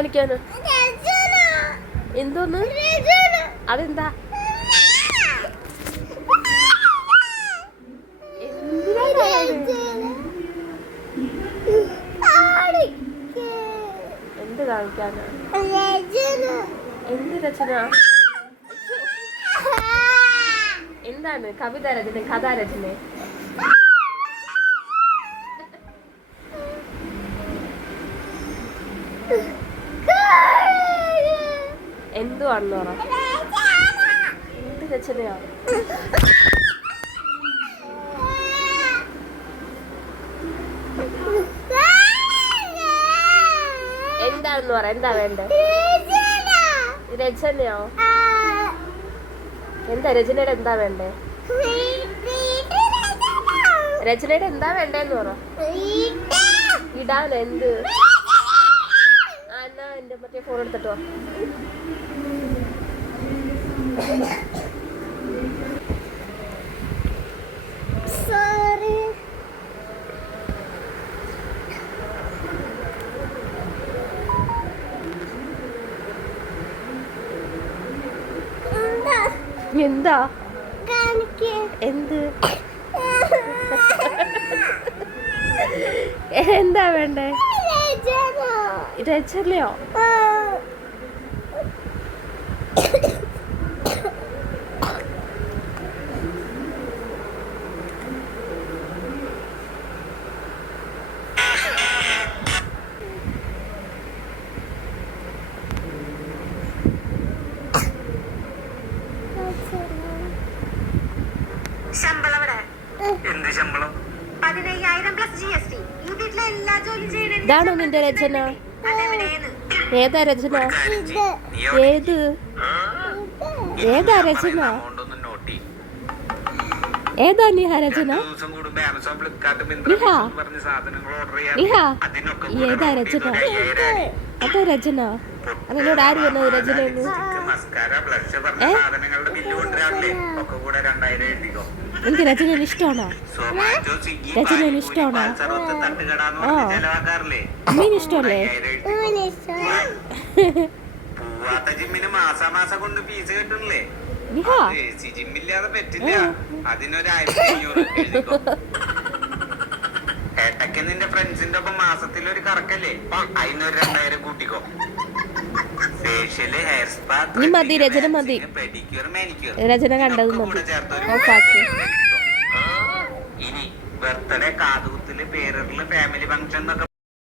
കാണിക്കാന്? എന്തോന്ന്? അതെന്താ? എന്ത് കാണിക്കാനാ? എന്ത് രചന? എന്താണ്? കവിത രചന? കഥാരചന? എന്തുവാണെന്ന് പറ. എന്ത് രചനയാ? എന്താണെന്ന് പറ. എന്താ വേണ്ടേ? രചനയോ? എന്താ രചനയുടെ എന്താ വേണ്ടേ? രചനയുടെ എന്താ വേണ്ടേന്ന് പറ. ഇടാൻ എന്ത്? എന്നാ എന്റെ മറ്റേ ഫോൺ എടുത്തിട്ടോ. എന്താ? എന്ത്? എന്താ വേണ്ടേ? രചനയോ? ഇതാണോ നിന്റെ രചന? ഏതാ രചന? ഏത്? ഏതാ രചന? ഏതാ നിഹ രചന? നിഹ ഏതാ രചന? അതാ രചന? അതിനോട് ആര് വന്നത് രചനയെന്ന്? എനിക്ക് രചന ഇഷ്ടമാണോ? രചന ഇഷ്ടമാണോ? ആ അമ്മീന് ഇഷ്ടമല്ലേ? ജിമ്മിന് മാസാമാസം കൊണ്ട് ഫീസ് കിട്ടുന്നില്ലേ? ജിമ്മില്ലാതെ പറ്റില്ല. അതിനൊരു 1500 ഏട്ടക്ക് നിന്റെ ഫ്രണ്ട്സിന്റെ ഒപ്പം മാസത്തിലൊരു കറക്കല്ലേ, അതിനൊരു 2000 കൂട്ടിക്കോ. ഫേഷ്യല്, ഹെയർ സ്പാ, മതി രചന മതി. പെഡിക്യൂർ, മാനിക്യൂർ രചന കണ്ടത് മതി. ഇനി ബർത്ത്ഡേ, കാതുകുത്തില്, പേരിടല്, ഫാമിലി ഫംഗ്ഷൻ എന്നൊക്കെ